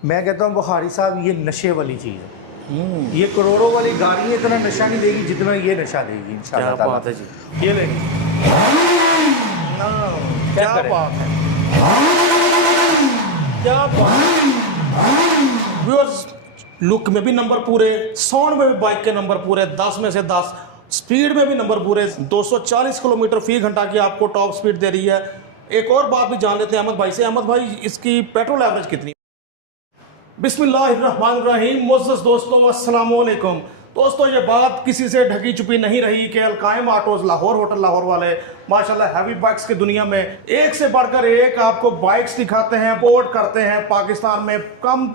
मैं कहता हूँ बुखारी साहब ये नशे वाली चीज़ है। ये करोड़ों वाली गाड़ी इतना नशा नहीं देगी जितना ये नशा देगी इंशाल्लाह क्या ताला। बात है जी, ये लेंगे क्या बात है, क्या बात है। व्यूअर्स, लुक में भी नंबर पूरे, साउंड में भी बाइक के नंबर पूरे, 10 में से 10, स्पीड में भी नंबर पूरे, 240 किलोमीटर फी घंटा की आपको टॉप स्पीड दे रही है। एक और बात भी जान लेते हैं अहमद भाई से। अहमद भाई, इसकी पेट्रोल एवरेज कितनी? बिस्मिल्लाहिर्रहमानिर्रहीम। मुअज़्ज़ज़ दोस्तों, अस्सलाम वालेकुम। दोस्तों, ये बात किसी से ढकी छुपी नहीं रही कि अलकायम ऑटोज़ लाहौर होटल लाहौर वाले माशाल्लाह हैवी बाइक्स की दुनिया में एक से बढ़कर एक आपको बाइक्स दिखाते हैं, पोर्ट करते हैं पाकिस्तान में कम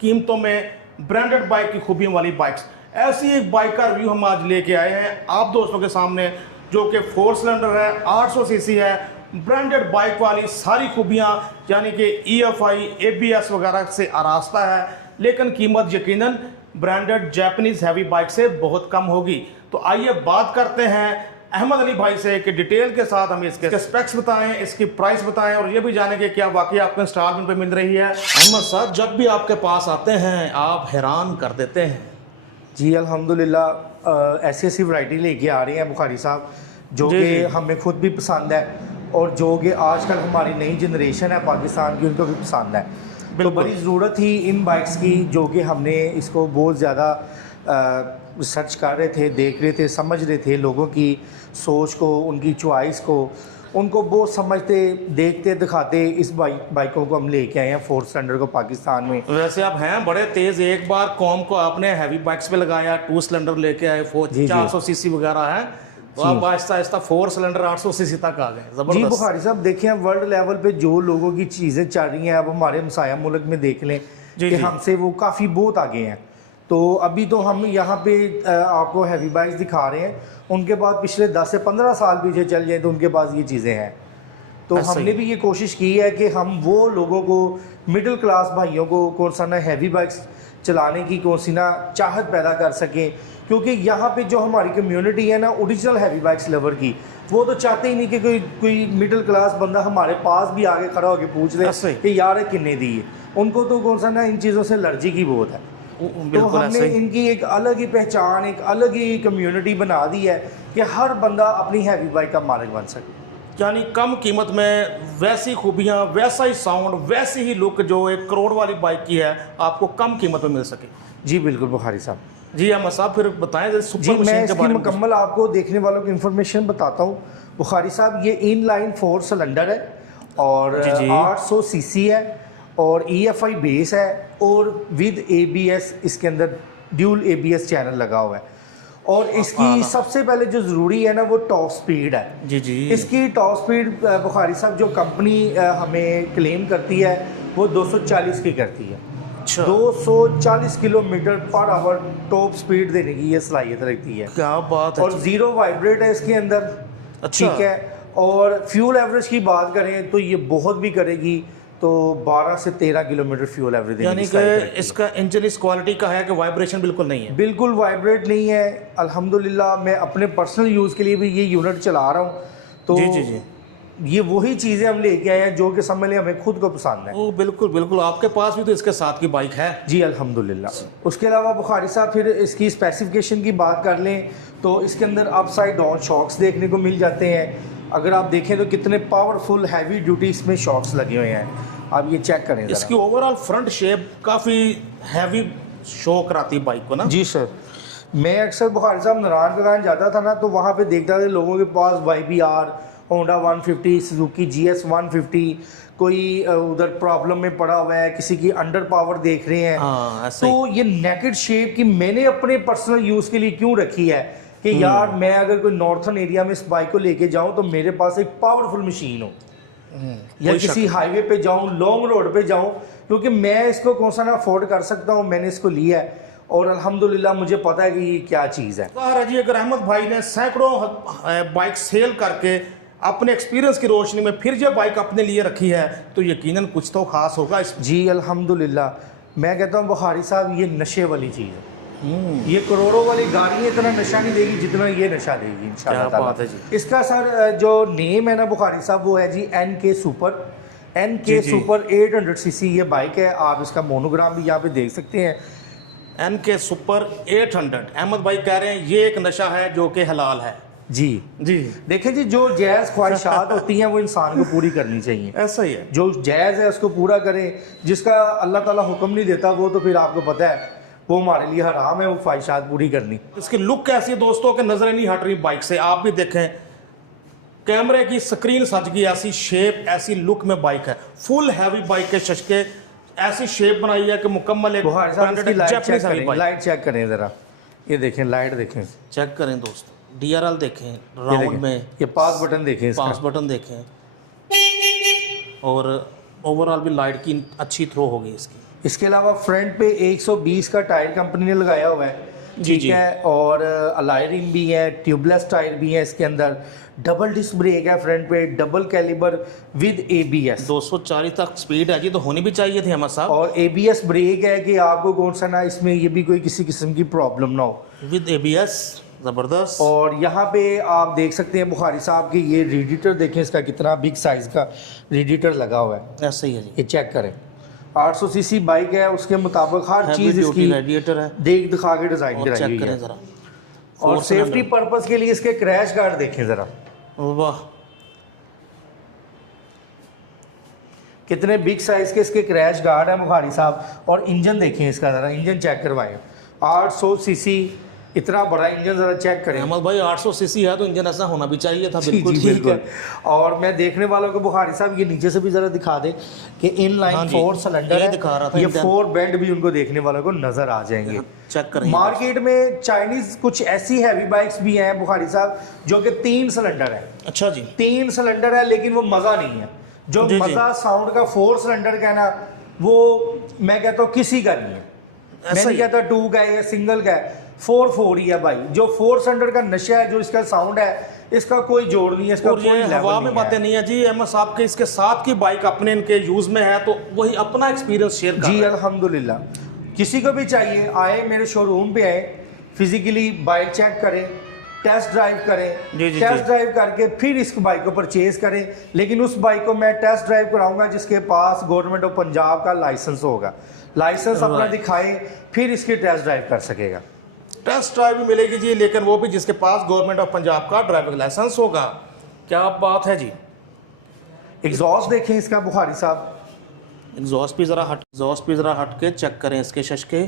कीमतों में ब्रांडेड बाइक की खूबियों वाली बाइक्स। ऐसी एक बाइक का रिव्यू हम आज लेके आए हैं आप दोस्तों के सामने, जो कि 4 सिलेंडर है, 800 सीसी है, ब्रांडेड बाइक वाली सारी खूबियाँ यानी कि EFI ABS वगैरह से आरास्ता है, लेकिन कीमत यकीनन ब्रांडेड जापानीज हैवी बाइक से बहुत कम होगी। तो आइए बात करते हैं अहमद अली भाई से कि डिटेल के साथ हमें इसके स्पेक्स बताएं, इसकी प्राइस बताएं और ये भी जानें कि क्या वाकई आपको इंस्टॉलमेंट पे मिल रही है। अहमद साहब, जब भी आपके पास आते हैं आप हैरान कर देते हैं। जी अल्हम्दुलिल्लाह, ऐसी ऐसी वैरायटी लेके आ रही हैं बुखारी साहब जो जी, कि जी। हमें खुद भी पसंद है और जो कि आजकल हमारी नई जनरेशन है पाकिस्तान की, उनको भी पसंद है। तो बिल्कुल। बड़ी ज़रूरत थी इन बाइक्स की, जो कि हमने इसको बहुत ज़्यादा रिसर्च कर रहे थे, देख रहे थे, समझ रहे थे लोगों की सोच को, उनकी चॉइस को, उनको बहुत समझते, देखते, दिखाते इस बाइकों को हम लेके आए हैं 4 सिलेंडर को पाकिस्तान में। वैसे आप हैं बड़े तेज, एक बार कॉम को आपने हैवी बाइक्स पे लगाया, 2 सिलेंडर लेके आए, जी। 400 सीसी वगैरह है, तो आप आहिस्ता आहिस्ता 4 सिलेंडर 800 सीसी तक आ गए। जी जबरदस्त। बुखारी साहब, देखिए हम वर्ल्ड लेवल पे जो लोगों की चीज़ें चल रही हैं, अब हमारे हमसाया मुल्क में देख लें जी, कि जी। हमसे वो काफ़ी बहुत आगे हैं। तो अभी तो हम यहाँ पे आपको हैवी बाइक्स दिखा रहे हैं, उनके बाद पिछले 10 से 15 साल पीछे चल जाए तो उनके पास ये चीज़ें हैं। तो ऐसा ही हमने भी ये कोशिश की है कि हम वो लोगों को, मिडिल क्लास भाइयों को कौन सा ना हैवी बाइक्स चलाने की कौन सी ना चाहत पैदा कर सकें, क्योंकि यहाँ पे जो हमारी कम्युनिटी है ना ओरिजिनल हैवी बाइक्स लवर की, वो तो चाहते ही नहीं कि कोई मिडिल क्लास बंदा हमारे पास भी आगे खड़ा होकर पूछ ऐसे ले ही। कि यार कितने दी है। उनको तो कौन सा ना इन चीज़ों से एलर्जी की बहुत है। तो बिल्कुल हमने ऐसे ही। इनकी एक अलग ही पहचान, एक अलग ही कम्युनिटी बना दी है कि हर बंदा अपनी हैवी बाइक का मालिक बन सके। यानी कम कीमत में वैसी खूबियाँ, वैसा ही साउंड, वैसी ही लुक जो 1 करोड़ वाली बाइक की है, आपको कम कीमत में मिल सके। जी बिल्कुल बुखारी साहब। जी अहमद साहब, फिर बताएं जी सुपर मैं मशीन के इसकी बारे में। मुकम्मल आपको देखने वालों की इन्फॉर्मेशन बताता हूँ बुखारी साहब। ये इनलाइन 4 सिलेंडर है और जी, जी। 800 सीसी है और EFI बेस है और विद ABS, इसके अंदर ड्यूल ABS चैनल लगा हुआ है। और इसकी सबसे पहले जो ज़रूरी है ना वो टॉप स्पीड है। जी, जी। इसकी टॉप स्पीड बुखारी साहब जो कंपनी हमें क्लेम करती है वो 240 की करती है। अच्छा, 240 kilometre per hour top speed देने की ये सलाहियत रखती है। क्या बात है। और जीरो वाइब्रेट है इसके अंदर। अच्छा। ठीक है। और फ्यूल एवरेज की बात करें तो ये बहुत भी करेगी, तो 12 से 13 किलोमीटर फ्यूल एवरेज देने यानी की कि सलाहियत रखती है। इसका इंजन इस क्वालिटी का है कि वाइब्रेशन बिल्कुल नहीं है। बिल्कुल वाइब्रेट नहीं है अल्हम्दुलिल्लाह। मैं अपने पर्सनल यूज़ के लिए भी ये यूनिट चला रहा हूँ, तो जी, जी, जी। ये वही चीज़ें हम लेके आए हैं जो कि समझ लें हमें खुद को पसंद है। ओ बिल्कुल बिल्कुल, आपके पास भी तो इसके साथ की बाइक है। जी अल्हम्दुलिल्लाह। उसके अलावा बुखारी साहब फिर इसकी स्पेसिफिकेशन की बात कर लें तो इसके अंदर अपसाइड डाउन शॉक्स देखने को मिल जाते हैं। अगर आप देखें तो कितने पावरफुल हैवी ड्यूटी इसमें शॉक्स लगे हुए हैं, आप ये चेक करें ज़रा। इसकी ओवरऑल फ्रंट शेप काफ़ी हैवी शो कराती है बाइक को ना। जी सर। मैं अक्सर बुखारी साहब नारायण दुकान जाता था ना, तो वहाँ पे देखता था लोगों के पास YBR, होंडा 150, सुजुकी GS 150, कोई उधर प्रॉब्लम में पड़ा हुआ है, किसी की अंडर पावर देख रहे हैं। हाँ, ऐसा ही। तो ये नेकेड शेप की मैंने अपने पर्सनल यूज़ के लिए क्यों रखी है कि यार मैं अगर कोई नॉर्थन एरिया में इस बाइक को लेके जाऊँ तो मेरे पास एक पावरफुल मशीन हो, या कोई शक किसी हाईवे पे जाऊँ, लॉन्ग रोड पे जाऊँ, क्योंकि मैं इसको कौन सा ना अफोर्ड कर सकता हूँ। मैंने इसको लिया है और अल्हम्दुलिल्लाह मुझे पता है कि ये क्या चीज़ है। ज़ाहिर है जी, अगर अहमद भाई ने सैकड़ों बाइक सेल करके अपने एक्सपीरियंस की रोशनी में फिर जो बाइक अपने लिए रखी है तो यकीनन कुछ तो खास होगा इसमें। जी अल्हम्दुलिल्लाह। मैं कहता हूँ बुखारी साहब ये नशे वाली चीज़ है। ये करोड़ों वाली गाड़ी इतना नशा नहीं देगी जितना ये नशा देगी इंशाल्लाह क्या ताला। बात है जी। इसका सर जो नेम है ना बुखारी साहब वो है जी NK सुपर। NK जी, जी। सुपर 800 सीसी ये बाइक है। आप इसका मोनोग्राम भी यहाँ पे देख सकते हैं। NK super 800। अहमद भाई कह रहे हैं ये एक नशा है जो कि हलाल है। जी जी, देखें जी, जो जायज़ ख्वाहिशात होती हैं वो इंसान को पूरी करनी चाहिए। ऐसा ही है। जो जायज़ है उसको पूरा करें, जिसका अल्लाह ताला हुक्म नहीं देता वो तो फिर आपको पता है वो हमारे लिए हराम है, वो ख्वाहिशात पूरी करनी। इसकी लुक कैसी है दोस्तों के नजरें नहीं हट रही बाइक से। आप भी देखें, कैमरे की स्क्रीन सज गई, ऐसी शेप ऐसी लुक में बाइक है। फुल हैवी बाइक के शशके, ऐसी शेप बनाई है कि मुकम्मल एक बुखारी साहब इसकी लाइट चेक Japanese heavy करें, bike। लाइट चेक करें ज़रा, ये देखें लाइट देखें, चेक करें दोस्तों, DRL देखें, ये राउंड देखें, में ये पास बटन देखें इसका। पास बटन देखें, और ओवरऑल भी लाइट की अच्छी थ्रो होगी इसकी। इसके अलावा फ्रंट पे 120 का टायर कंपनी ने लगाया हुआ है, जी, ठीक जी। है, और अलाई रिम भी है, ट्यूबलेस टायर भी है इसके अंदर, डबल डिस्क ब्रेक है फ्रंट पे, डबल कैलिबर विद ABS, 240 तक स्पीड है जी, तो होनी भी चाहिए थी अहमद साहब। और ABS ब्रेक है कि आपको कौन सा ना इसमें ये भी कोई किसी किस्म की प्रॉब्लम ना हो। विद ABS ज़बरदस्त। और यहाँ पे आप देख सकते हैं बुखारी साहब की ये रेडिएटर देखें, इसका कितना बिग साइज का रेडिएटर लगा हुआ है, ऐसा ही है जी। ये चेक करें। 800 सीसी बाइक है, उसके मुताबिक हर Heavy चीज़ duty इसकी रेडिएटर है। देख दिखा के डिज़ाइन और कराई चेक हुई करें है। ज़रा, और 4 सेफ्टी सिलेंडर। पर्पस के लिए इसके क्रैश गार्ड देखें ज़रा, वाह, कितने बिग साइज के इसके क्रैश गार्ड है बुखारी साहब। और इंजन देखें इसका, ज़रा इंजन चेक करवाएं, 800 सीसी इतना बड़ा इंजन, ज़रा चेक करें। अहमद भाई 800 सीसी है तो इंजन ऐसा होना भी चाहिए था। जी, बिल्कुल जी, ठीक बिल्कुल। है। और मैं देखने वालों को बुखारी साहब ये नीचे से भी ज़रा दिखा दे कि इन लाइन हाँ जी, 4 सिलेंडर ये है, दिखा रहा था ये इंजन। 4 बेंड भी उनको देखने वालों को नज़र आ जाएंगे। चेक करें। मार्केट में चाइनीज़ कुछ ऐसी हैवी बाइक्स भी हैं बुखारी साहब जो कि 3 सिलेंडर है, अच्छा जी, 3 सिलेंडर है, लेकिन वो मज़ा नहीं है। जो जी, जी। मज़ा साउंड का 4 सिलेंडर का है ना, वो मैं कहता हूँ किसी का नहीं है। मैं ऐसा नहीं ही है। कहता 2 का है या सिंगल का है, 4 ही है भाई। जो 4 सिलेंडर का नशा है, जो इसका साउंड है, इसका कोई जोड़ नहीं है, इसका और कोई ये लेवल हवा नहीं में है। बातें नहीं है जी। अहमद साहब के इसके साथ की बाइक अपने इनके यूज में है तो वही अपना एक्सपीरियंस शेयर कर जी रहे हैं। अल्हम्दुलिल्लाह, किसी को भी चाहिए आए मेरे शोरूम पे आए, फिजिकली बाइक चेक करें, टेस्ट ड्राइव करें, जी, जी, टेस्ट जी। ड्राइव करके फिर इस बाइक को परचेज करें। लेकिन उस बाइक को मैं टेस्ट ड्राइव कराऊंगा जिसके पास गवर्नमेंट ऑफ पंजाब का लाइसेंस होगा, लाइसेंस अपना Right. दिखाए फिर इसकी टेस्ट ड्राइव कर सकेगा। टेस्ट ड्राइव भी मिलेगी जी, लेकिन वो भी जिसके पास गवर्नमेंट ऑफ पंजाब का ड्राइविंग लाइसेंस होगा। क्या बात है जी। एग्जॉस्ट देखें इसका बुखारी साहब, एग्जॉस्ट भी ज़रा हट के चेक करें इसके शशके।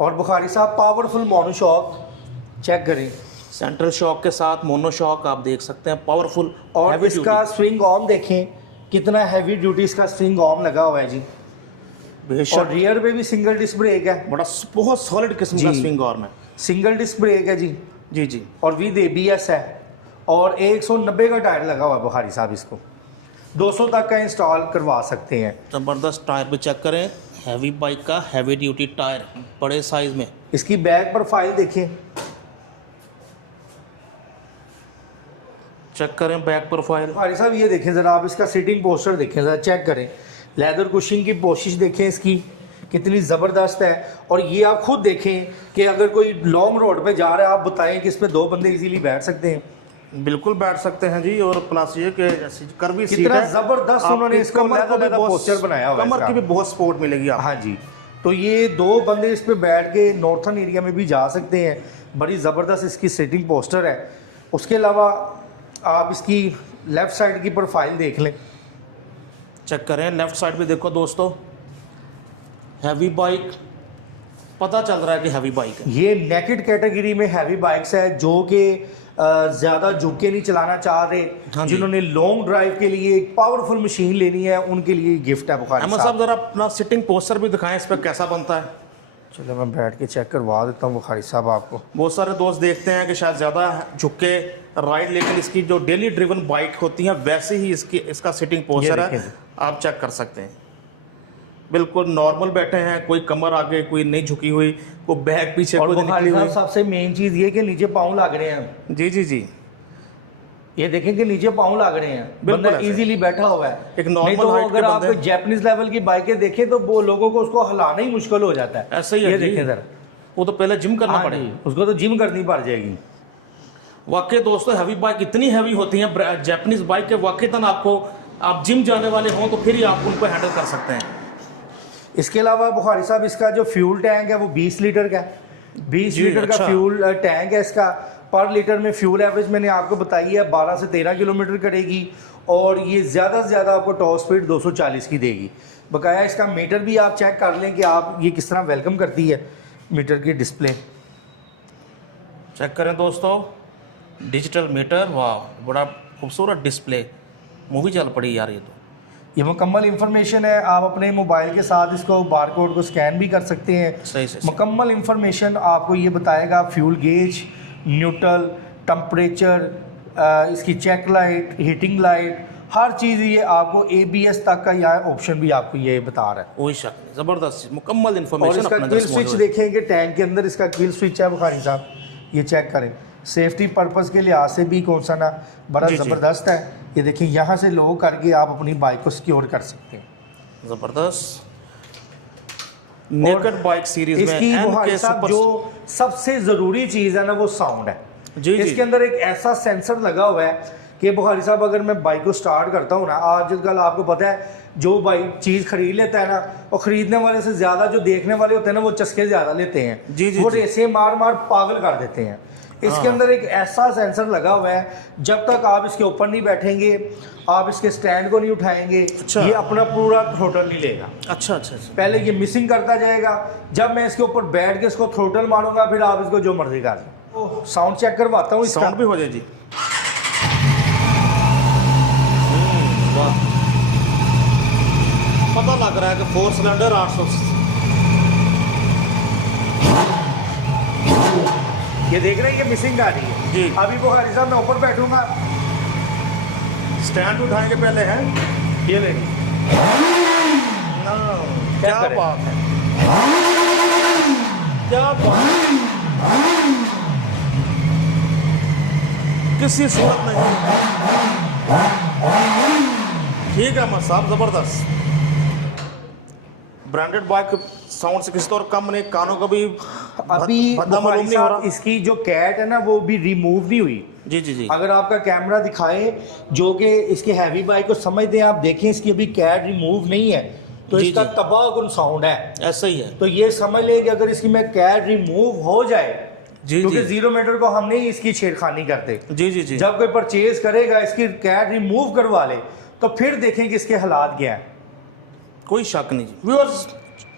और बुखारी साहब पावरफुल मोनोशॉक चेक करें, सेंट्रल शॉक के साथ मोनो शॉक आप देख सकते हैं, पावरफुल। और heavy इसका duty। स्विंग आर्म देखें, कितना हैवी ड्यूटी इसका स्विंग आर्म लगा हुआ है जी। और बेशक रियर में भी सिंगल डिस्क ब्रेक है, बड़ा बहुत सॉलिड किस्म का जी। स्विंग आर्म है। सिंगल डिस्क ब्रेक है जी, जी जी। और विद ABS है, और 190 का टायर लगा हुआ है बुखारी साहब। इसको 200 तक का इंस्टॉल करवा सकते हैं। ज़बरदस्त टायर भी चेक करें, हैवी बाइक का हैवी ड्यूटी टायर बड़े साइज में। इसकी बैक प्रोफाइल देखें, चेक करें बैक प्रोफाइल। बुखारी साहब ये देखें ज़रा, आप इसका सीटिंग पोस्टर देखें ज़रा, चेक करें, लेदर कुशिंग की कोशिश देखें इसकी कितनी ज़बरदस्त है। और ये आप खुद देखें कि अगर कोई लॉन्ग रोड पे जा रहा है, आप बताएं कि इस पे 2 बंदे इजीली बैठ सकते हैं। बिल्कुल बैठ सकते हैं जी। और प्लस ये कि कर्वी सीट कितना है, ज़बरदस्त आपकी उन्होंने इसको कमर को भी लहदा बहुत- पोस्टर बनाया हुआ है कमर की इसका। भी बहुत सपोर्ट मिलेगी आपको। हाँ जी, तो ये 2 बंदे इस पे बैठ के नॉर्थन एरिया में भी जा सकते हैं। बड़ी ज़बरदस्त इसकी सीटिंग पोस्टर है। उसके अलावा आप इसकी लेफ़्ट साइड की प्रोफाइल देख लें, चेक करें लेफ्ट साइड भी देखो दोस्तों, हैवी बाइक, पता चल रहा है कि हैवी बाइक है। ये नेकेड कैटेगरी में हैवी बाइक्स है जो कि ज़्यादा झुक के नहीं चलाना चाह रहे, हाँ जी। जिन्होंने लॉन्ग ड्राइव के लिए एक पावरफुल मशीन लेनी है, उनके लिए गिफ्ट है बुखारी अहमद साहब। साहब ज़रा अपना सिटिंग पोस्टर भी दिखाएं, इस पर कैसा बनता है। चलो मैं बैठ के चेक करवा देता हूँ बुखारी साहब आपको। बहुत सारे दोस्त देखते हैं कि शायद ज़्यादा झुक के राइड, लेकिन इसकी जो डेली ड्रिवन बाइक होती है वैसे ही इसका सिटिंग पोस्टर है, देखें। आप चेक कर सकते हैं। बिल्कुल नॉर्मल बैठे हैं, कोई कमर आगे, कोई नहीं झुकी हुई, कोई बैग पीछे, और कोई निकली बुखारी साहब हुई। सबसे मेन चीज़ ये कि नीचे पाँव लग रहे हैं। जी जी जी। ये देखें कि नीचे पाँव लग रहे हैं, बिल्कुल बंदा ऐसे। इजीली बैठा हुआ है। एक नहीं नॉर्मल तो हाइट के अगर आप बंदे- जैपनीज लेवल की बाइकें देखें तो वो लोगों को उसको हिलाना ही मुश्किल हो जाता है। ऐसा ही है ये जी। देखें जरा, वो तो पहले जिम करना हाँ पड़ेगा। जी, उसको तो जिम करनी पड़ जाएगी। वाकई दोस्तों हैवी बाइक इतनी हैवी होती हैं, जैपनीज बाइक के वाकईतन आपको आप जिम जाने वाले हों तो फिर ही आप उनको हैंडल कर सकते हैं। इसके अलावा बुखारी साहब इसका जो फ्यूल टैंक है वो 20 लीटर का है। 20 जी, लीटर का अच्छा। फ्यूल टैंक है इसका। पर लीटर में फ्यूल एवरेज मैंने आपको बताई है 12 से 13 किलोमीटर करेगी, और ये ज़्यादा से ज़्यादा आपको टॉप स्पीड 240 की देगी। बकाया इसका मीटर भी आप चेक कर लें कि आप ये किस तरह वेलकम करती है मीटर की डिस्प्ले। चेक करें दोस्तों, डिजिटल मीटर, वाह बड़ा खूबसूरत डिस्प्ले। मूवी चल पड़ी यार ये तो। ये मुकम्मल इंफॉर्मेशन है, आप अपने मोबाइल के साथ इसको बारकोड को स्कैन भी कर सकते हैं। सही से मुकम्मल इंफॉर्मेशन आपको ये बताएगा, फ्यूल गेज, न्यूट्रल, टेम्परेचर, इसकी चेक लाइट, हीटिंग लाइट, हर चीज़ ये आपको ABS तक का यहाँ ऑप्शन भी आपको ये बता रहा है। कोई शक नहीं, ज़बरदस्त मुकम्मल और इन्फॉर्मेशन इसका अपने किल दर्शकों स्विच को। देखेंगे, टैंक के अंदर इसका किल स्विच है बुखारी साहब, ये चेक करें। सेफ्टी पर्पस के लिहाज से भी कौन सा ना बड़ा जी, जी। ज़बरदस्त है। ये देखिए यहाँ से लॉक करके आप अपनी बाइक को सिक्योर कर सकते हैं। ज़बरदस्त। नेकेड बाइक सीरीज में इसकी NK बुखारी साहब सुपर जो सबसे ज़रूरी चीज़ है ना वो साउंड है। जी, जी। इसके अंदर एक ऐसा सेंसर लगा हुआ है कि बुखारी साहब अगर मैं बाइक को स्टार्ट करता हूँ ना, आजकल आपको पता है जो बाइक चीज़ खरीद लेता है ना, और ख़रीदने वाले से ज़्यादा जो देखने वाले होते हैं ना वो चस्के ज़्यादा लेते हैं। जी, जी, वो जी। रेसे मार मार पागल कर देते हैं। इसके अंदर एक ऐसा सेंसर लगा हुआ है, जब तक आप इसके ऊपर नहीं बैठेंगे, आप इसके स्टैंड को नहीं उठाएंगे, अच्छा। ये अपना पूरा थ्रोटल नहीं लेगा। अच्छा अच्छा अच्छा। पहले ये मिसिंग करता जाएगा, जब मैं इसके ऊपर बैठ के इसको थ्रोटल मारूंगा फिर आप इसको जो मर्जी कर लो। साउंड चेक करवाता हूँ इसका। साउंड भी हो जाए जी। वाह, पता लग रहा है कि 4 सिलेंडर 800। ये देख रहे हैं कि मिसिंग आ रही है जी। अभी बुखारी साहब मैं ऊपर बैठूंगा, स्टैंड उठाएंगे पहले हैं। ये लेंगे क्या करें? बात है, क्या बात है। किसी सूरत नहीं। ठीक है मत साहब, जबरदस्त। ब्रांडेड बाइक साउंड से किसी तौर कम नहीं, कानों का भी अभी भद्दा मालूम बुखारी नहीं हो साहब रहा। इसकी जो कैट है ना वो भी रिमूव नहीं हुई। जी जी जी। अगर आपका कैमरा दिखाए जो कि इसकी हैवी बाइक को समझते हैं, आप देखें इसकी अभी कैट रिमूव नहीं है तो जी, इसका जी। तबाहकुन साउंड है। ऐसा ही है। तो ये समझ लें कि अगर इसकी मैं कैट रिमूव हो जाए, जी क्योंकि जी 0 मीटर को हम नहीं इसकी छेड़खानी करते, जी जी जी। जब कोई परचेज करेगा इसकी कैट रिमूव करवा ले तो फिर देखें कि इसके हालात क्या है। कोई शक नहीं जी। व्यूअर्स,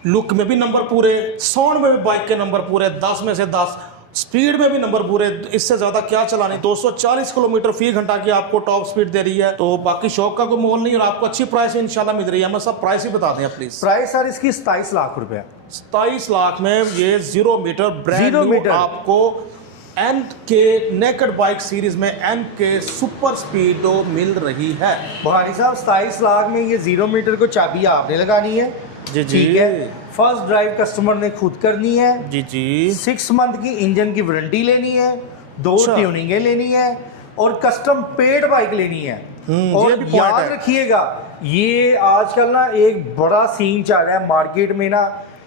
लुक में भी नंबर पूरे, साउंड में भी बाइक के नंबर पूरे, 10 में से 10, स्पीड में भी नंबर पूरे। इससे ज़्यादा क्या चलानी। 240 किलोमीटर फी घंटा की आपको टॉप स्पीड दे रही है, तो बाकी शौक का कोई मोल नहीं, और आपको अच्छी प्राइस में इंशाल्लाह मिल रही है। हमें सब प्राइस ही बता दें प्लीज। प्राइस सर इसकी 27 लाख रुपए। 27 लाख में ये 0 मीटर ब्रांड 0 न्यू मीटर। आपको NK नेकेड बाइक सीरीज में NK सुपर स्पीड मिल रही है। बुखारी साहब 27 लाख में ये 0 मीटर को चाबी आपने लगानी है। जी, जी। ठीक है, फर्स्ट ड्राइव कस्टमर ने खुद करनी है। जी जी। 6 मंथ की इंजन की वारंटी लेनी है, 2 अच्छा। ट्यूनिंगें लेनी है, और कस्टम पेड बाइक लेनी है। ये और भी point याद है। रखिएगा, ये आजकल ना एक बड़ा सीन चल रहा है मार्केट में ना,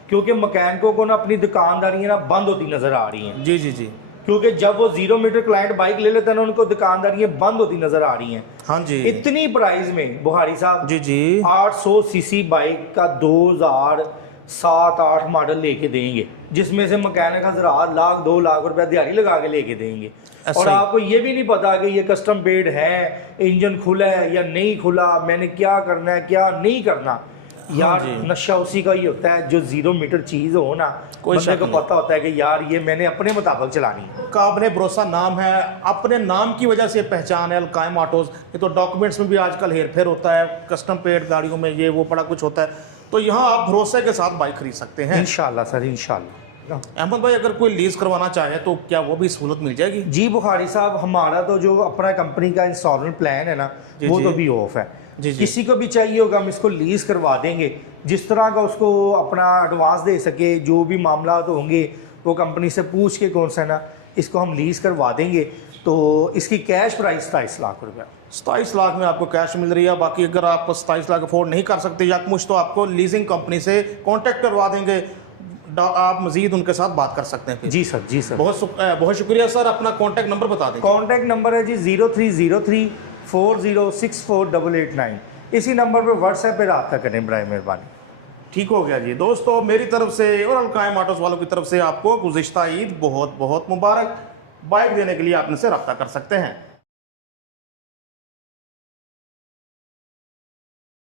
क्योंकि मैकेनिकों को ना अपनी दुकानदारियां ना बंद होती नजर आ रही हैं। जी जी जी। क्योंकि जब वो 0 मीटर क्लाइंट बाइक ले लेते हैं ना, उनको दुकानदारियां बंद होती नजर आ रही हैं। हाँ जी। इतनी प्राइस में बुखारी साहब जी जी। 800 सीसी बाइक का 2007-8 मॉडल लेके देंगे, जिसमें से मैकेनिक हज़रात लाख 2 लाख रुपया दिहाड़ी लगा के लेके देंगे। ऐसा और ही। आपको ये भी नहीं पता कि ये कस्टम पेड है, इंजन खुला है या नहीं खुला, मैंने क्या करना है क्या नहीं करना। यार जी। नशा उसी का ही होता है जो 0 मीटर चीज़ हो ना, कोई बंदे शक को नहीं। पता होता है कि यार ये मैंने अपने मुताबिक चलानी है। काबिल भरोसा नाम है, अपने नाम की वजह से पहचान है अलकायम ऑटोज। ये तो डॉक्यूमेंट्स में भी आजकल हेर फेर होता है, कस्टम पेड गाड़ियों में ये वो बड़ा कुछ होता है, तो यहाँ आप भरोसे के साथ बाइक खरीद सकते हैं। इंशाल्लाह सर, इंशाल्लाह। अहमद भाई, अगर कोई लीज करवाना चाहे तो क्या वो भी सहूलत मिल जाएगी? जी बुखारी साहब, हमारा तो जो अपना कंपनी का इंस्टॉलमेंट प्लान है ना, जी, वो जी। तो भी ऑफ है। जी, जी। किसी को भी चाहिए होगा हम इसको लीज करवा देंगे, जिस तरह का उसको अपना एडवांस दे सके, जो भी मामला तो होंगे वो कंपनी से पूछ के कौन सा ना इसको हम लीज करवा देंगे। तो इसकी कैश प्राइस 27 लाख रुपया। 27 लाख में आपको कैश मिल रही है। बाकी अगर आप 27 लाख अफोर्ड नहीं कर सकते या कुछ, तो आपको लीजिंग कंपनी से कॉन्टैक्ट करवा देंगे, आप मजीद उनके साथ बात कर सकते हैं फिर। जी सर, जी सर। बहुत शुक्रिया सर। अपना कॉन्टैक्ट नंबर बता दें। कॉन्टैक्ट नंबर है जी 0303 40648889। इसी नंबर पर व्हाट्सएप पर रब्ता करें बराए मेहरबानी। ठीक हो गया जी दोस्तों, मेरी तरफ से और अलकायम ऑटोज़ वालों की तरफ से आपको गुज़िश्ता ईद बहुत बहुत मुबारक। बाइक देने के लिए आप इनसे रब्ता कर सकते हैं।